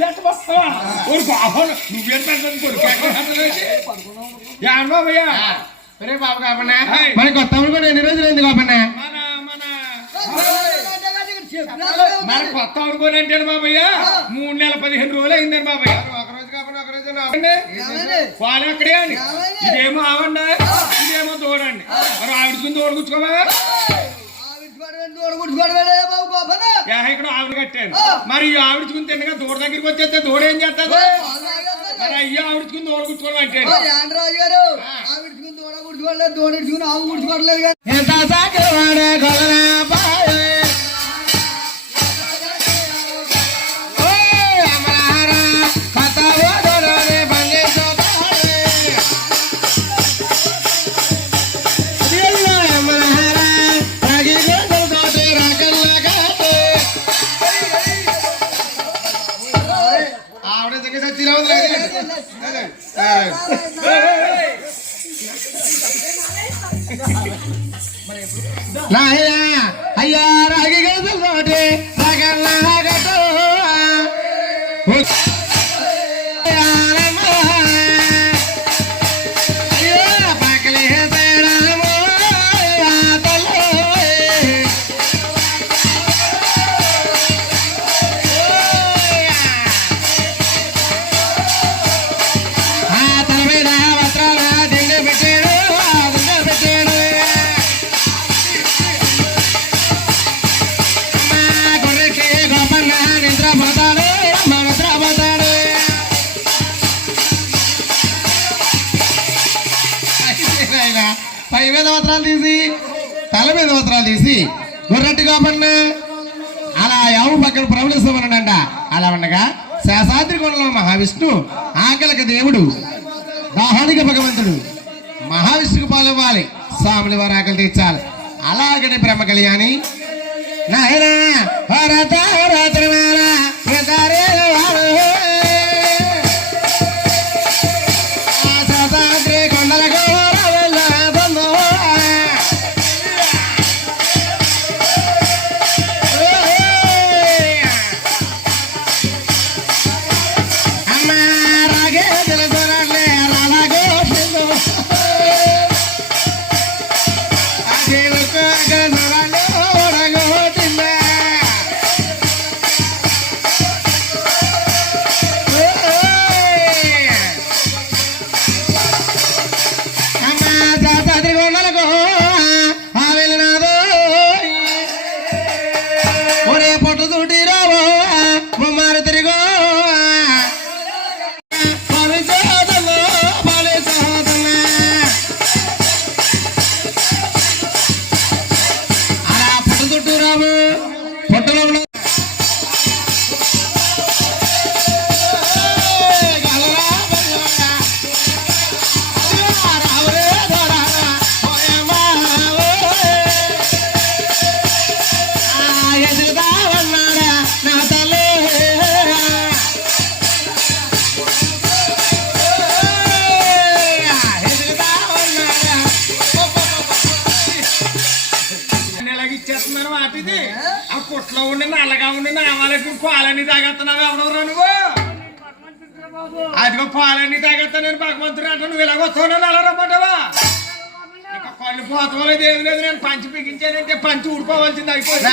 వస్తావా నువ్వేం కొడుకు బాబయ్యా ఒరే బాబు కాపన్నా హాయ్. మరి కొత్త కూడా ఎన్ని రోజులైంది కాపన్నా మన మన మన కొత్త ఊరుకోనంటే బాబయ్య మూడు నెలల పదిహేను రోజులు అయిందండి బాబయ్య ఒక రోజు కాపన్నా ఒక రోజు? పాలు అక్కడే అండి ఇదేమో ఆవండి ఇదేమో దూడండి మరి ఆవిడకుని దూడగుచ్చుకోవా యా, ఇక్కడ ఆవిడ కట్టాను మరి ఆవిడచుకుని తిన్నగా దూడ దగ్గరికి వచ్చేస్తే దూడ ఏం చేస్తుంది? మరి అయ్యో ఆవిడచుకుని దూడగుచ్చుకోవడం అంటే రాజు గారు ఆవిడ్చుకుని దూడ గుడ్చుకోవట్లేదు దూడ ఇడ్చుకుని ఆవు గుడ్చుకోవట్లేదు నాయనా అయ్యా మీద వస్త్రాలు తీసి తల మీద వస్త్రాలు తీసి గుర్రట్టు కాబట్టి అలా యావు పక్కన ప్రవణిస్తామన్నాడంట అలా ఉండగా శేషాద్రి కొండలో మహావిష్ణు ఆకలిక దేవుడు దాహానికి భగవంతుడు మహావిష్ణుకు పాలివ్వాలి స్వాముల వారి ఆకలి తీర్చాలి. అలాగనే బ్రహ్మ కళ్యాణి. నాయనా. ఉండి నల్లగా ఉండి నామాలకు పాలన్నీ తాగేస్తున్నావు ఎవడవరా నువ్వు? అదిగో పాలన్నీ తాగేస్తా నేను భగవంతుడు అంటే నువ్వు ఇలాగ వస్తావు? అలా రమ్మంటావా? ఇంకా కళ్ళు పోతలేదు ఏమి లేదు నేను పంచి పిగించానంటే పంచి ఊడిపోవాల్సింది అయిపోయింది.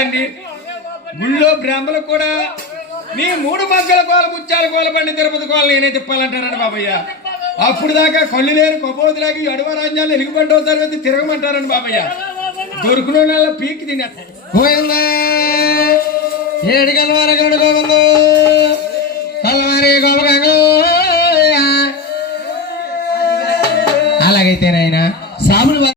కాదండి. గుళ్ళో బ్రాహ్మలకు కూడా నీ మూడు మగ్గల కోల ముత్యాల కోల పండి తిరుపతి కోల నేనే తిప్పాలంటారండి బాబయ్య. అప్పుడు దాకా కళ్ళు లేరు కొబ్బోతులాగి అడవ రాజ్యాలు ఎలుగుబండో తర్వాత తిరగమంటారండి బాబయ్య. దొరుకున వాళ్ళ పీకి తినేస్తారు గోవిందా ఏడు కలవార గడు గోవిందు కలవారి గోపగంగు సాములు